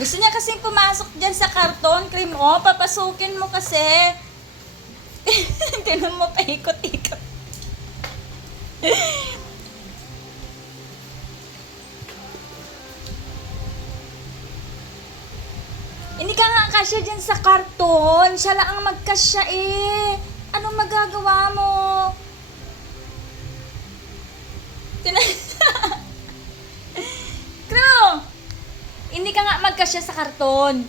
Gusto niya kasing pumasok dyan sa karton, cream. Oh, papasukin mo kasi. Ganun mo paikot-ikot. Hindi ka nga kasya dyan sa karton. Siya lang ang magkasya eh. Anong magagawa mo? Crew! Hindi ka nga magkasya sa karton.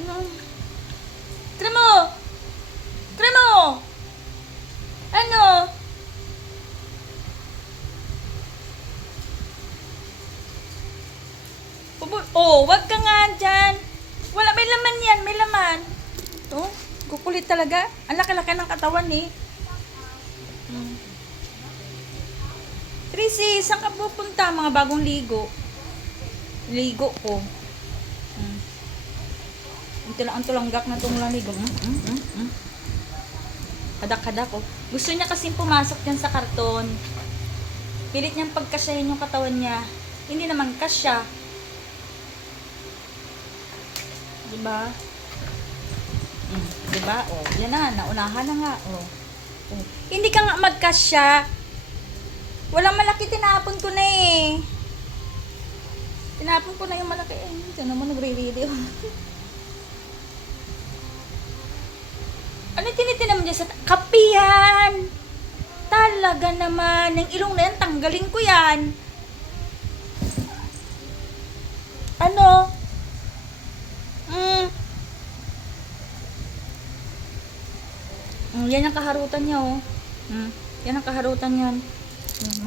Ano? Cremo! Cremo! Ano? Oh, wag ka nga dyan. Wala, may laman yan, may laman. Oh, kukulit talaga. Ang laki-laki ng katawan eh. Tracy, saan ka pupunta? Mga bagong ligo. Ligo ko. Ito lang ang tulanggak na itong laligo. Hadak-hadak ko. Gusto niya kasing pumasok yan sa karton. Pilit niyang pagkasyahin yung katawan niya. Hindi naman kasya. Diba? Diba? Oh, yan na. Naunahan na nga. Oh. Hindi ka nga magkasya. Walang malaki, tinapon ko na eh. Tinapon ko na yung malaki. Ito naman nagre-video. Ano tinitinam niya sa kapihan? Talaga naman. Yung ilong na yan, tanggalin ko yan. Ano? Yan ang kaharutan niya, oh. Yan ang kaharutan yan.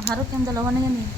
Maharot yung dalawa na yan, eh.